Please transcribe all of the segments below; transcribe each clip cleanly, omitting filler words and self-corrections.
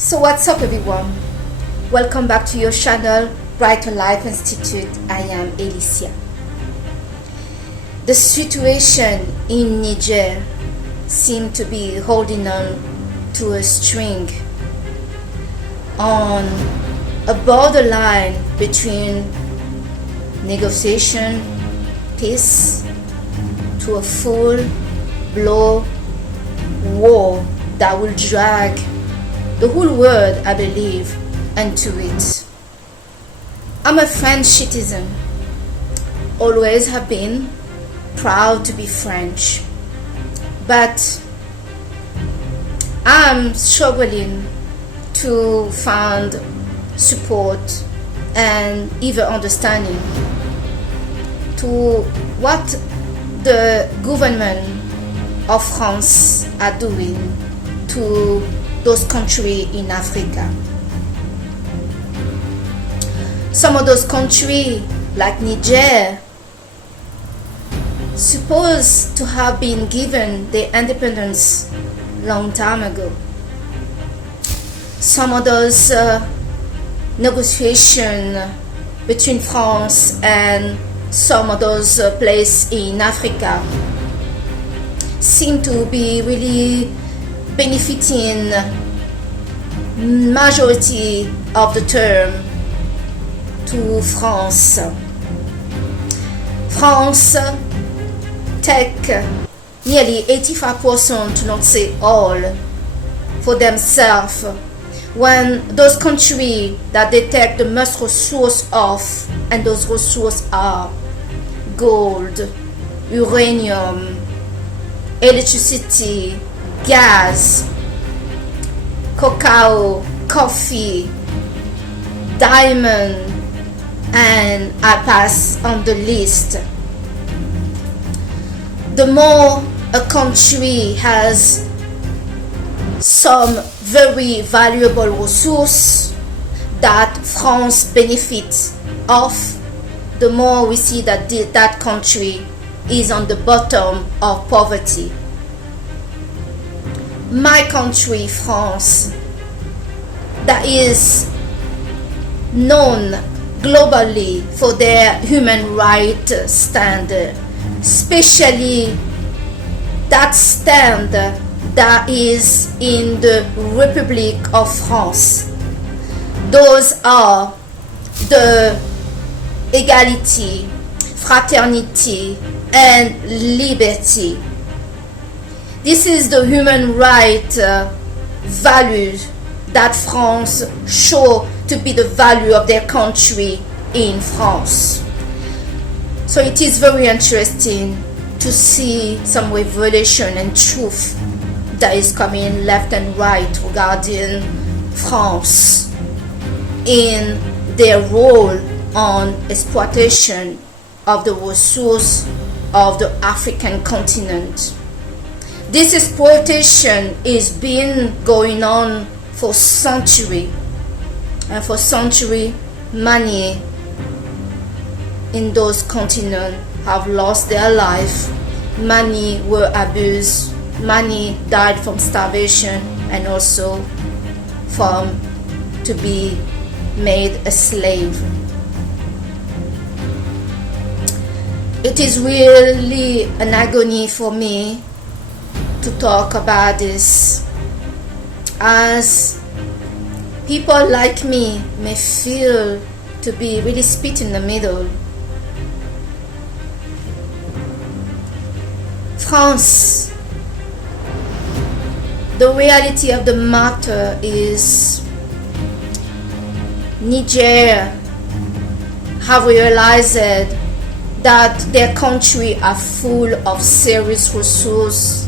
So what's up everyone? Welcome back to your channel, Brighter Life Institute. I am Alicia. The situation in Niger seems to be holding on to a string on a borderline between negotiation, peace, to a full-blown war that will drag the whole world, I believe, into it. I'm a French citizen, always have been, proud to be French, but I'm struggling to find support and even understanding to what the government of France are doing to those countries in Africa. Some of those countries, like Niger, supposed to have been given their independence long time ago. Some of those negotiations between France and some of those places in Africa seem to be really benefiting majority of the term to France. France take nearly 85%, to not say all, for themselves, when those countries that they take the most resource of, and those resources are gold, uranium, electricity, gas, cacao, coffee, diamond, and I pass on the list. The more a country has some very valuable resource that France benefits of, the more we see that that country is on the bottom of poverty. My country, France, that is known globally for their human rights standard, especially that standard that is in the Republique of France. Those are the equality, fraternity, and liberty. This is the human right values that France show to be the value of their country in France. So it is very interesting to see some revelation and truth that is coming left and right regarding France in their role on exploitation of the resource of the African continent. This exploitation is been going on for centuries, and for centuries, many in those continents have lost their life, many were abused, many died from starvation, and also from to be made a slave. It is really an agony for me to talk about this, as people like me may feel to be really split in the middle. France, the reality of the matter is Niger have realized that their country are full of serious resources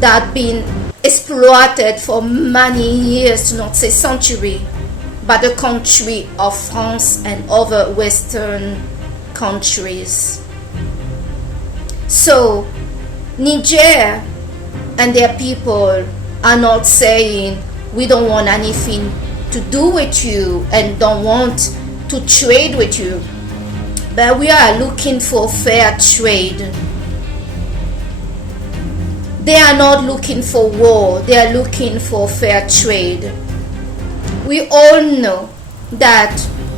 that been exploited for many years, to not say century, by the country of France and other Western countries. So Niger and their people are not saying we don't want anything to do with you and don't want to trade with you, but we are looking for fair trade. They are not looking for war, they are looking for fair trade. We all know that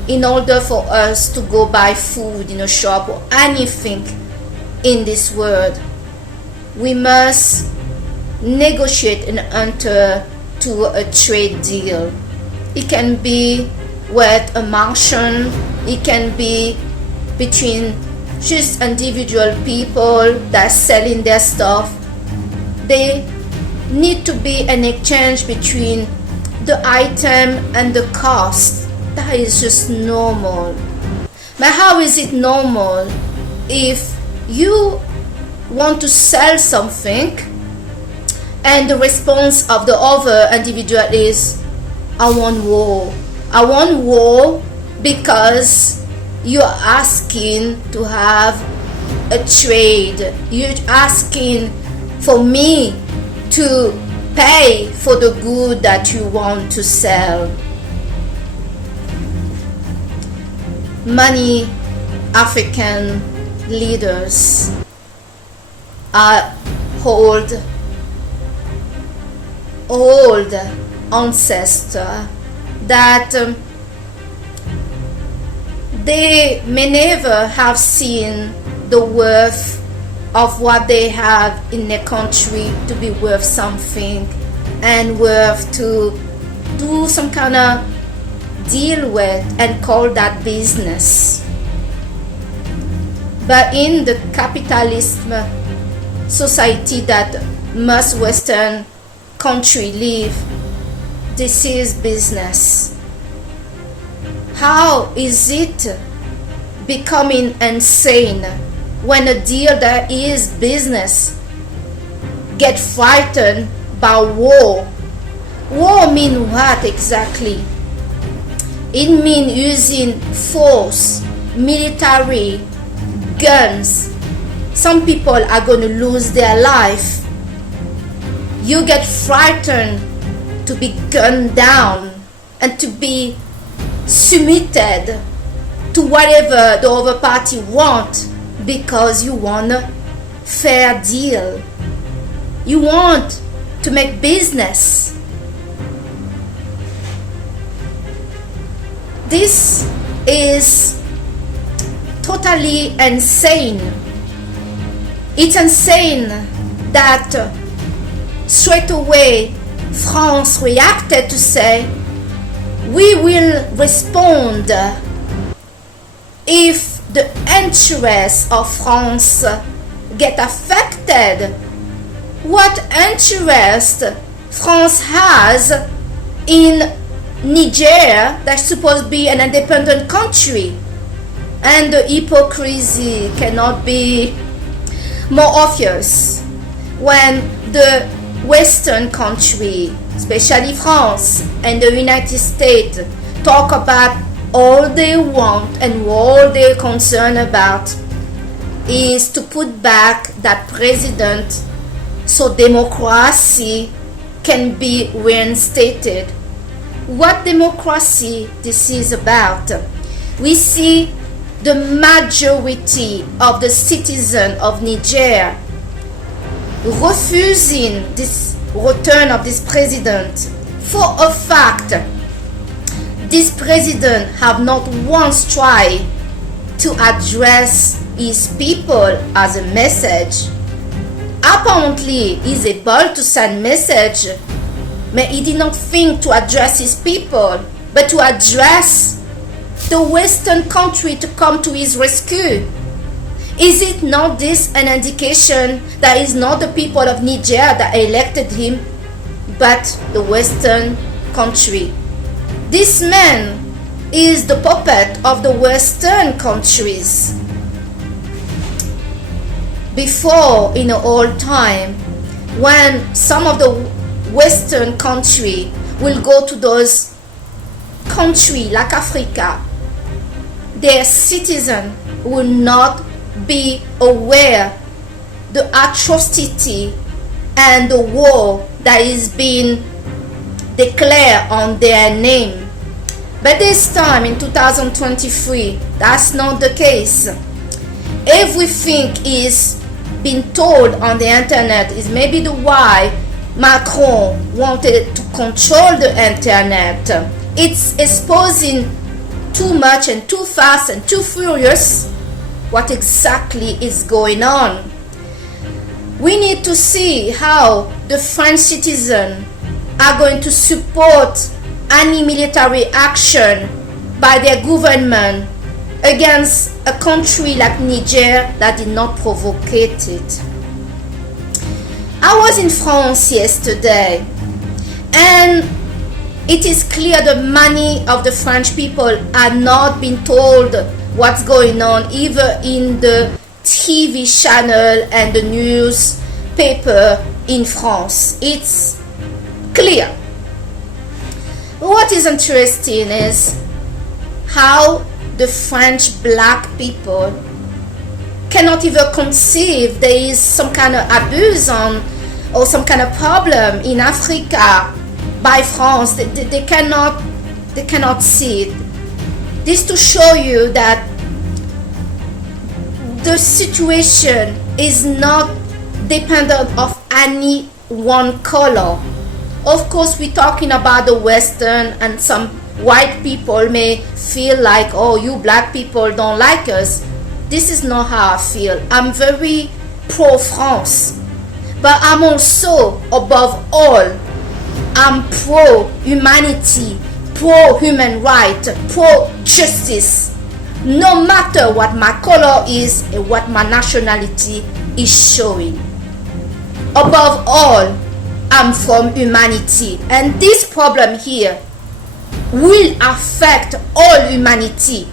in order for us to go buy food in a shop or anything in this world, we must negotiate and enter to a trade deal. It can be with a Martian, it can be between just individual people that are selling their stuff. There need to be an exchange between the item and the cost. That is just normal. But how is it normal if you want to sell something and the response of the other individual is, I want war. I want war because you're asking to have a trade. You're asking for me to pay for the good that you want to sell. Many African leaders are old ancestors that they may never have seen the worth of what they have in their country to be worth something and worth to do some kind of deal with and call that business. But in the capitalist society that most Western country live, this is business. How is it becoming insane when a deal that is business get frightened by war? War mean what exactly? It means using force, military, guns. Some people are going to lose their life. You get frightened to be gunned down and to be submitted to whatever the other party wants because you want a fair deal. You want to make business. This is totally insane. It's insane that straight away France reacted to say, we will respond if the interests of France get affected. What interest France has in Niger, that's supposed to be an independent country? And the hypocrisy cannot be more obvious when the Western country, especially France and the United States, talk about all they want and all they're concerned about is to put back that president so democracy can be reinstated. What democracy this is about? We see the majority of the citizens of Niger refusing this return of this president. For a fact, this president have not once tried to address his people as a message. Apparently, he's able to send message, but he did not think to address his people, but to address the Western country to come to his rescue. Is it not this an indication that it's not the people of Niger that elected him, but the Western country? This man is the puppet of the Western countries. Before, in the old time, when some of the Western country will go to those countries like Africa, their citizens will not be aware the atrocity and the war that is being declared on their name. But this time in 2023, that's not the case. Everything is being told on the internet is maybe the why Macron wanted to control the internet. It's exposing too much and too fast and too furious what exactly is going on. We need to see how the French citizens are going to support any military action by their government against a country like Niger that did not provoke it. I was in France yesterday, and it is clear the many of the French people are not being told what's going on, either in the TV channel and the newspaper in France. It's clear. What is interesting is how the French black people cannot even conceive there is some kind of abuse or some kind of problem in Africa by France. They cannot see it. This to show you that the situation is not dependent of any one color. Of course, we're talking about the Western, and some white people may feel like, oh, you black people don't like us. This is not how I feel. I'm very pro-France, but I'm also, above all, I'm pro-humanity, pro-human right, pro-justice, no matter what my color is and what my nationality is showing. Above all, I'm from humanity, and this problem here will affect all humanity.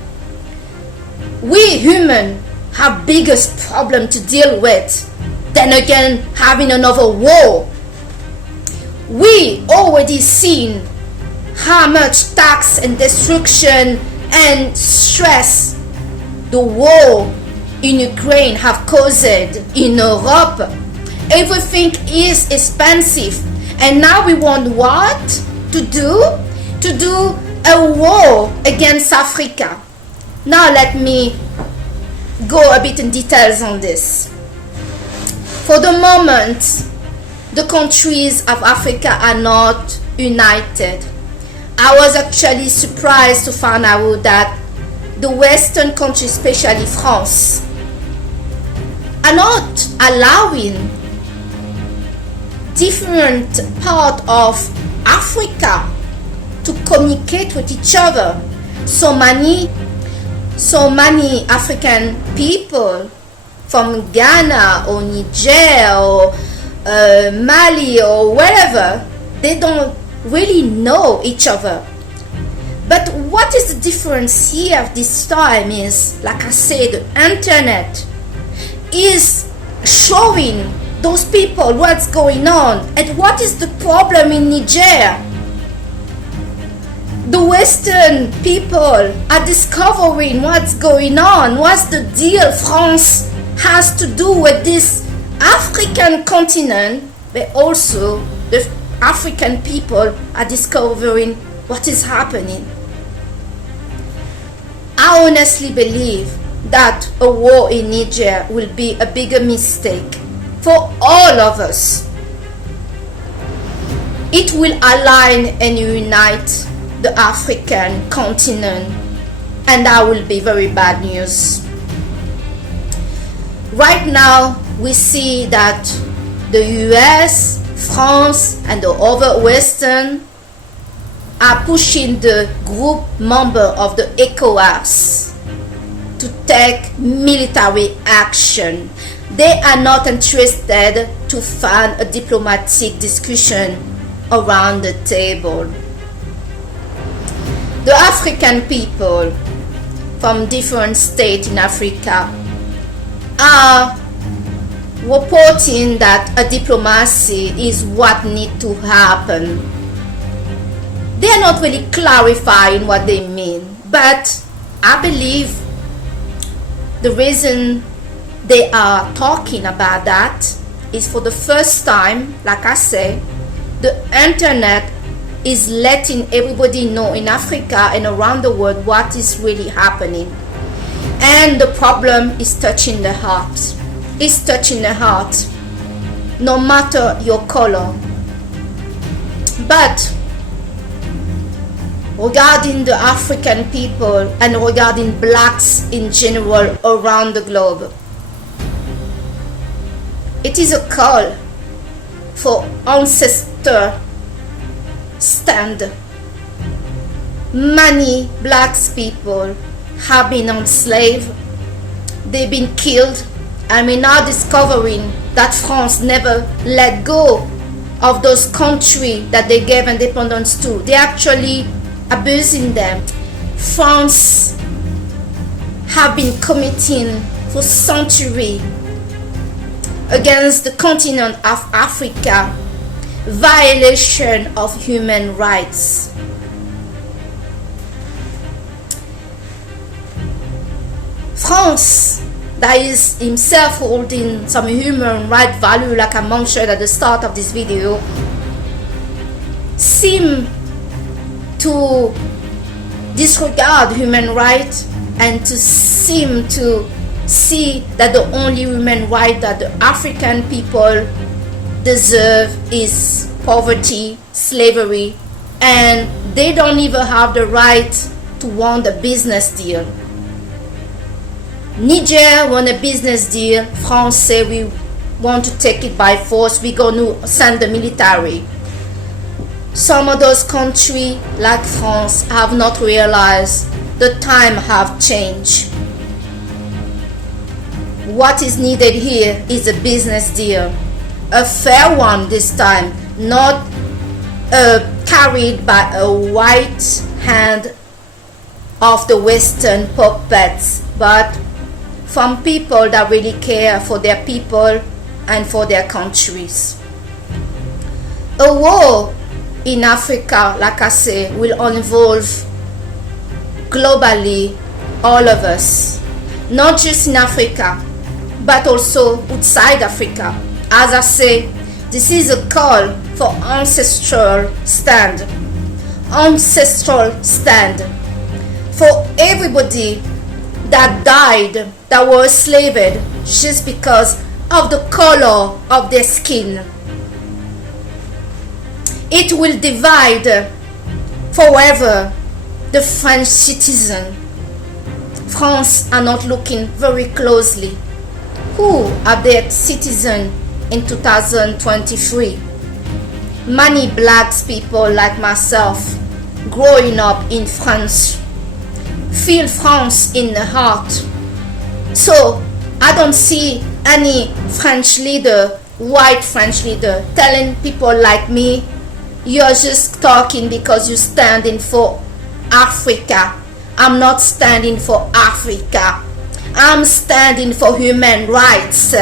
We humans have biggest problem to deal with than again having another war. We already seen how much tax and destruction and stress the war in Ukraine have caused in Europe. Everything is expensive, and now we want what to do? To do a war against Africa. Now let me go a bit in details on this. For the moment, the countries of Africa are not united. I was actually surprised to find out that the Western countries, especially France, are not allowing different parts of Africa to communicate with each other. So many African people from Ghana or Niger or Mali or wherever, they don't really know each other. But what is the difference here this time is, like I said, the internet is showing those people what's going on. And what is the problem in Niger? The Western people are discovering what's going on. What's the deal France has to do with this African continent, but also the African people are discovering what is happening. I honestly believe that a war in Niger will be a bigger mistake for all of us. It will align and unite the African continent, and that will be very bad news. Right now, we see that the US, France, and the other Western are pushing the group member of the ECOWAS to take military action. They are not interested to find a diplomatic discussion around the table. The African people from different states in Africa are reporting that a diplomacy is what needs to happen. They are not really clarifying what they mean, but I believe the reason they are talking about that is for the first time, like I say, the internet is letting everybody know in Africa and around the world what is really happening. And the problem is touching the heart. It's touching the heart. No matter your color, But regarding the African people and regarding blacks in general around the globe, it is a call for ancestor stand. Many black people have been enslaved, they've been killed, and we're now discovering that France never let go of those countries that they gave independence to. They're actually abusing them. France have been committing for centuries against the continent of Africa violation of human rights. France, that is himself holding some human right value, like I mentioned at the start of this video, seem to disregard human rights and to seem to see that the only human right that the African people deserve is poverty, slavery, and they don't even have the right to want a business deal. Niger won a business deal. France say we want to take it by force. We're going to send the military. Some of those countries, like France, have not realized the time have changed. What is needed here is a business deal, a fair one this time, not carried by a white hand of the Western puppets, but from people that really care for their people and for their countries. A war in Africa, like I say, will involve globally all of us, not just in Africa, but also outside Africa. As I say, this is a call for ancestral stand. Ancestral stand for everybody that died, that were enslaved just because of the color of their skin. It will divide forever the French citizen. France are not looking very closely. Who are their citizens in 2023? Many black people like myself, growing up in France, feel France in the heart. So I don't see any French leader, white French leader, telling people like me, you're just talking because you're standing for Africa. I'm not standing for Africa. I'm standing for human rights,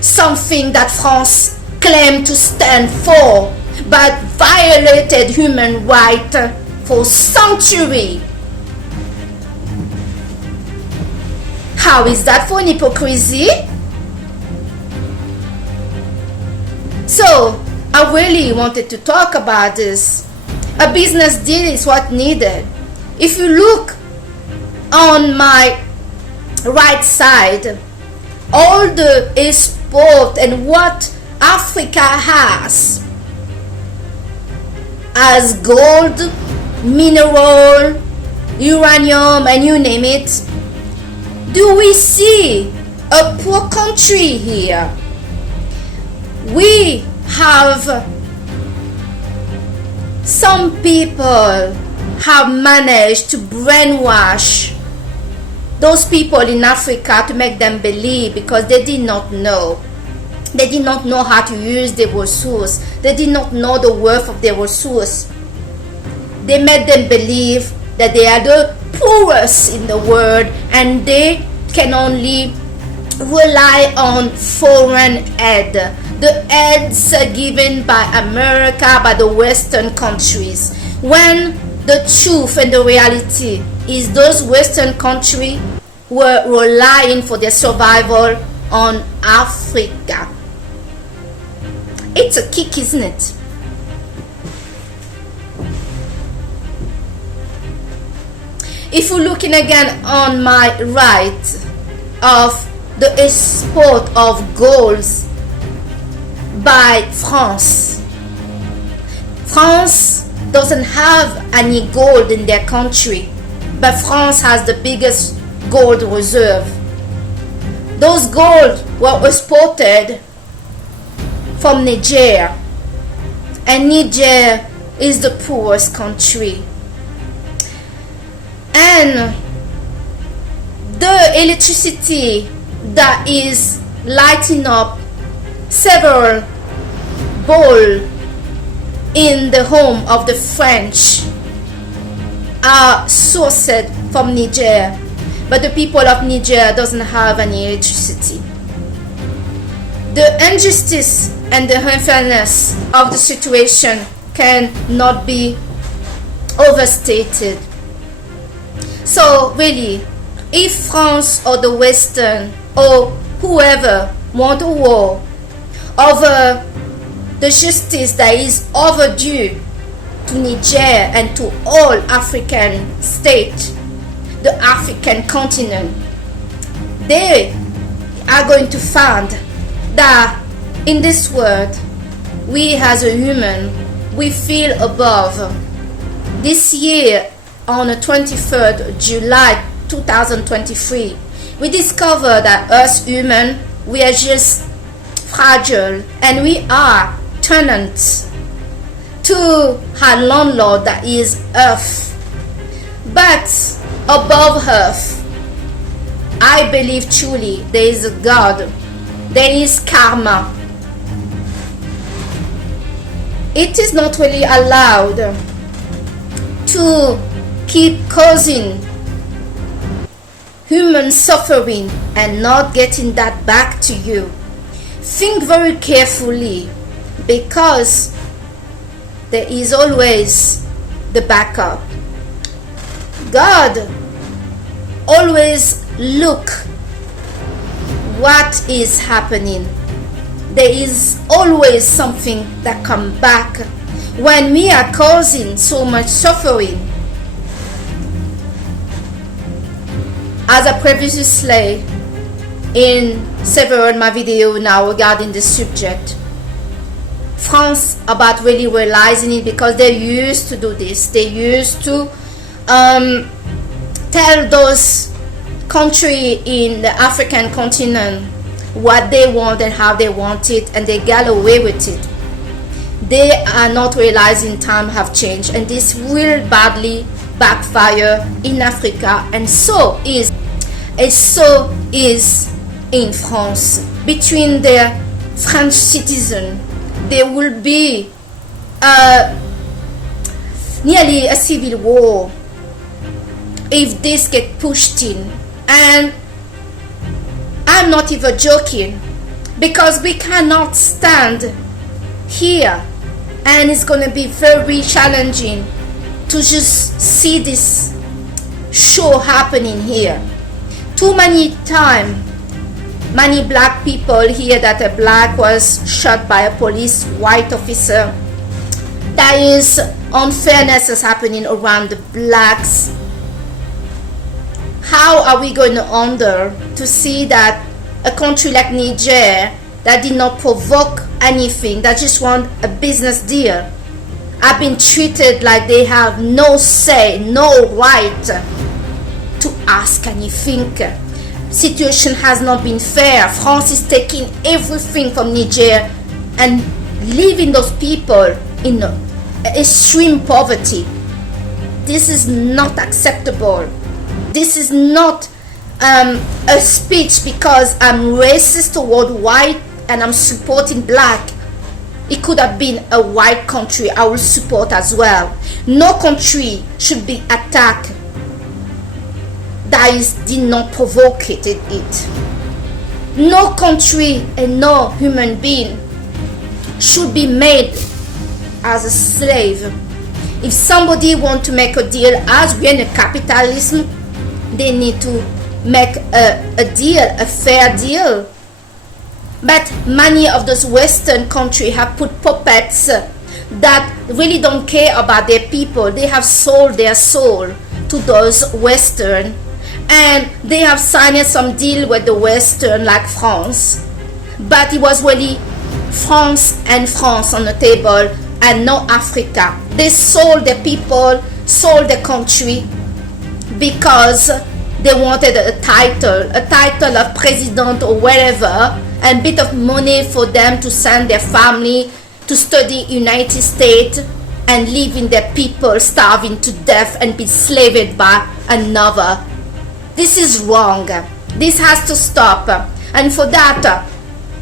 something that France claimed to stand for, but violated human rights for centuries. How is that for an hypocrisy? So, I really wanted to talk about this. A business deal is what needed. If you look on my right side, all the export and what Africa has as gold, mineral, uranium, and you name it, do we see a poor country here? We have some people have managed to brainwash those people in Africa to make them believe, because they did not know. They did not know how to use their resource. They did not know the worth of their resource. They made them believe that they are the poorest in the world and they can only rely on foreign aid. The aids given by America, by the Western countries. When the truth and the reality is those Western countries were relying for their survival on Africa. It's a kick, isn't it? If you're looking again on my right of the export of gold by France. France doesn't have any gold in their country, but France has the biggest gold reserve. Those gold were exported from Niger, and Niger is the poorest country. And the electricity that is lighting up several balls in the home of the French are sourced from Niger, but the people of Niger doesn't have any electricity. The injustice and the unfairness of the situation cannot be overstated. So really, if France or the Western or whoever want a war over the justice that is overdue to Niger and to all African states, the African continent, they are going to find that in this world, we as a human, we feel above. This year, on the 23rd July 2023, we discovered that us human, we are just fragile, and we are tenants to a landlord that is earth. But above earth, I believe truly there is a God, there is karma. It is not really allowed to keep causing human suffering and not getting that back to you. Think very carefully, because there is always the backup. God always look what is happening. There is always something that comes back when we are causing so much suffering. As I previously said in several of my videos now regarding this subject, France about really realizing it, because they used to do this. They used to tell those countries in the African continent what they want and how they want it, and they get away with it. They are not realizing times have changed, and this will badly backfire in Africa, and so is in France. Between the French citizens, there will be nearly a civil war if this get pushed in. And I'm not even joking, because we cannot stand here, and it's going to be very challenging to just see this show happening here. Too many times, many black people hear that a black was shot by a police white officer. That is unfairness is happening around the blacks. How are we going to honor to see that a country like Niger, that did not provoke anything, that just want a business deal, have been treated like they have no say, no right to ask anything? Situation has not been fair. France is taking everything from Niger and leaving those people in extreme poverty. This is not acceptable. This is not a speech because I'm racist toward white and I'm supporting black. It could have been a white country I will support as well. No country should be attacked that did not provoke it. No country and no human being should be made as a slave. If somebody want to make a deal, as we are in a capitalism, they need to make a deal, a fair deal. But many of those Western countries have put puppets that really don't care about their people. They have sold their soul to those Western, and they have signed some deal with the Western like France. But it was really France and France on the table and no Africa. They sold the people, sold the country, because they wanted a title of president or whatever, and a bit of money for them to send their family to study United States and leaving their people starving to death and be slaved by another. This is wrong. This has to stop. And for that,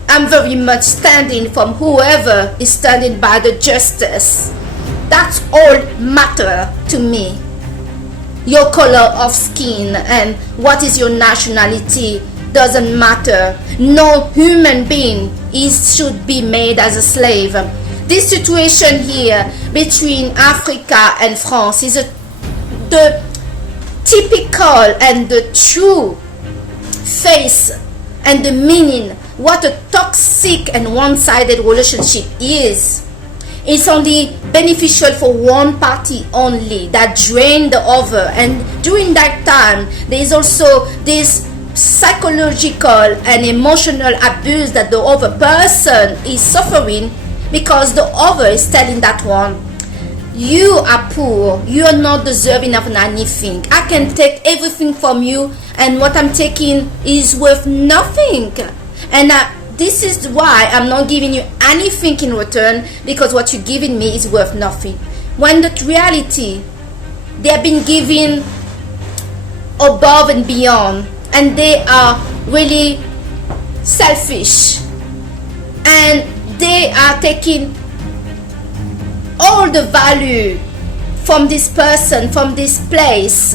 I'm very much standing from whoever is standing by the justice. That's all matter to me. Your color of skin and what is your nationality doesn't matter. No human being should be made as a slave. This situation here between Africa and France is the typical and the true face and the meaning what a toxic and one-sided relationship is. It's only beneficial for one party only, that drain the other, and during that time there is also this psychological and emotional abuse that the other person is suffering, because the other is telling that one, you are poor, you are not deserving of anything, I can take everything from you, and what I'm taking is worth nothing, and this is why I'm not giving you anything in return, because what you're giving me is worth nothing. When the reality, they have been given above and beyond, and they are really selfish, and they are taking all the value from this person, from this place,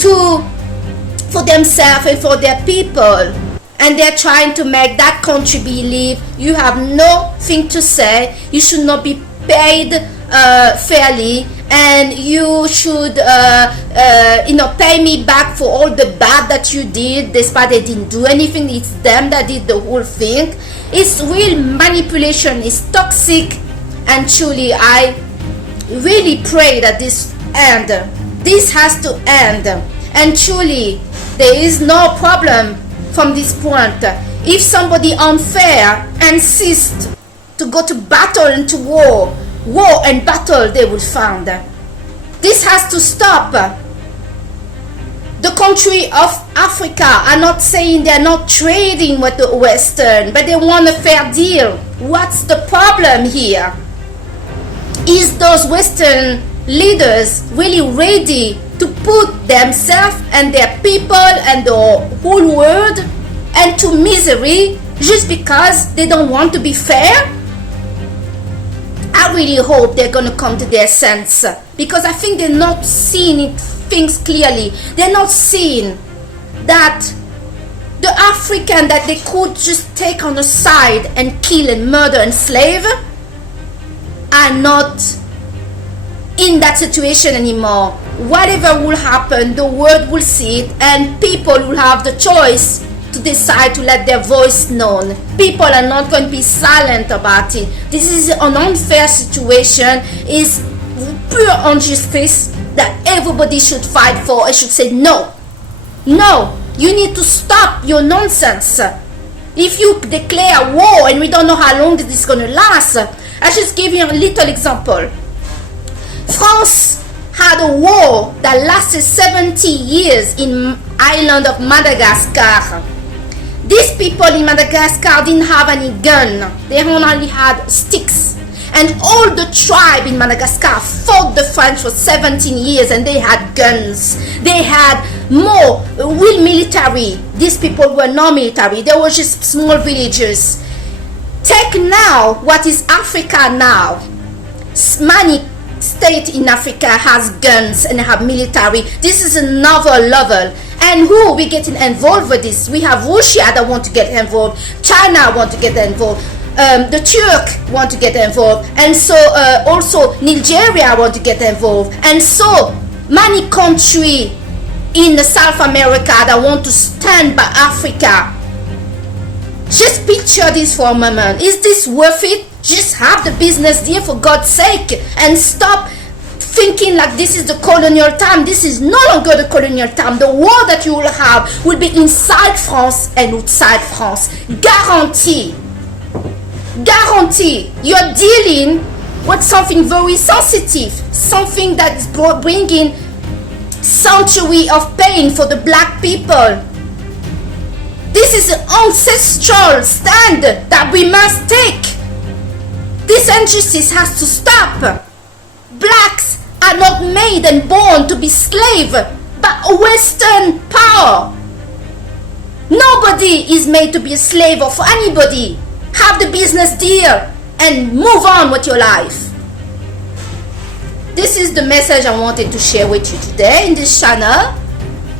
for themselves and for their people. And they're trying to make that country believe you have nothing to say, you should not be paid fairly, and you should pay me back for all the bad that you did, despite they didn't do anything. It's them that did the whole thing. It's real manipulation, it's toxic, and truly I really pray that this end. This has to end, and truly there is no problem from this point. If somebody unfair insists to go to battle and to war and battle they will find. This has to stop. The country of Africa are not saying they're not trading with the Western, but they want a fair deal. What's the problem here? Is those Western leaders really ready to put themselves and their people and the whole world into misery just because they don't want to be fair? I really hope they're going to come to their sense, because I think they're not seeing things clearly. They're not seeing that the African that they could just take on the side and kill and murder and slave are not in that situation anymore. Whatever will happen, the world will see it, and people will have the choice to decide to let their voice known. People are not going to be silent about it. This is an unfair situation. It's pure injustice that everybody should fight for. I should say no. No, you need to stop your nonsense. If you declare war and we don't know how long this is going to last, I just give you a little example. France had a war that lasted 70 years in island of Madagascar. These people in Madagascar didn't have any gun. They only had sticks. And all the tribe in Madagascar fought the French for 17 years, and they had guns. They had more real military. These people were not military. They were just small villages. Take now what is Africa now. Many state in Africa has guns and have military. This is another level. And who we getting involved with this? We have Russia that want to get involved. China want to get involved. The Turk want to get involved. And so also Nigeria want to get involved. And so many countries in South America that want to stand by Africa. Just picture this for a moment. Is this worth it? Just have the business deal for God's sake, and stop thinking like this is the colonial time. This is no longer the colonial time. The war that you will have will be inside France and outside France. Guarantee. Guarantee. You're dealing with something very sensitive, something that's bringing century of pain for the black people. This is an ancestral stand that we must take. This injustice has to stop. Blacks are not made and born to be slaves by Western power. Nobody is made to be a slave of anybody. Have the business deal and move on with your life. This is the message I wanted to share with you today in this channel,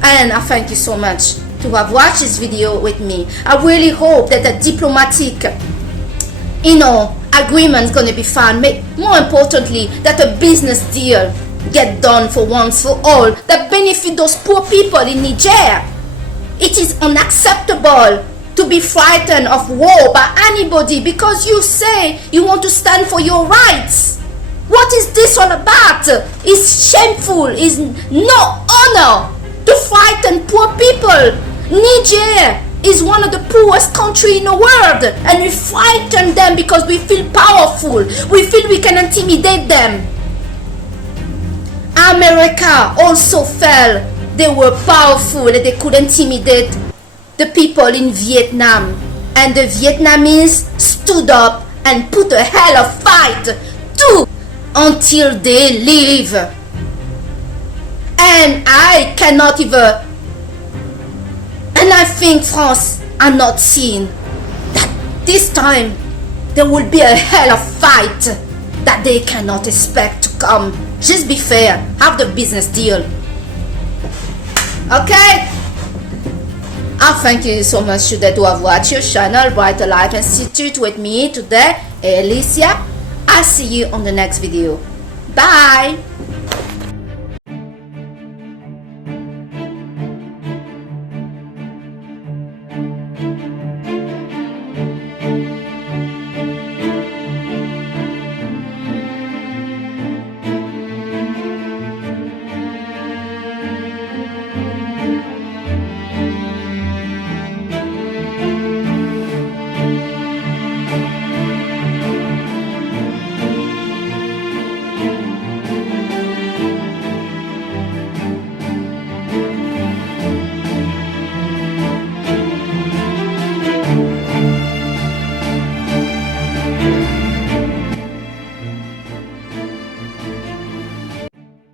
and I thank you so much to have watched this video with me. I really hope that a diplomatic agreement is going to be found. More importantly, that a business deal get done for once for all that benefit those poor people in Niger. It is unacceptable to be frightened of war by anybody because you say you want to stand for your rights. What is this all about? It's shameful. It's no honor to frighten poor people. Niger is one of the poorest countries in the world, and we frighten them because we feel powerful. We feel we can intimidate them. America also felt they were powerful and they could intimidate the people in Vietnam, and the Vietnamese stood up and put a hell of a fight too until they leave. And I cannot even, and I think France are not seeing that this time there will be a hell of a fight that they cannot expect to come. Just be fair, have the business deal. Okay? I thank you so much today to have watched your channel Brighter Life Institute with me today, Alicia. I'll see you on the next video. Bye!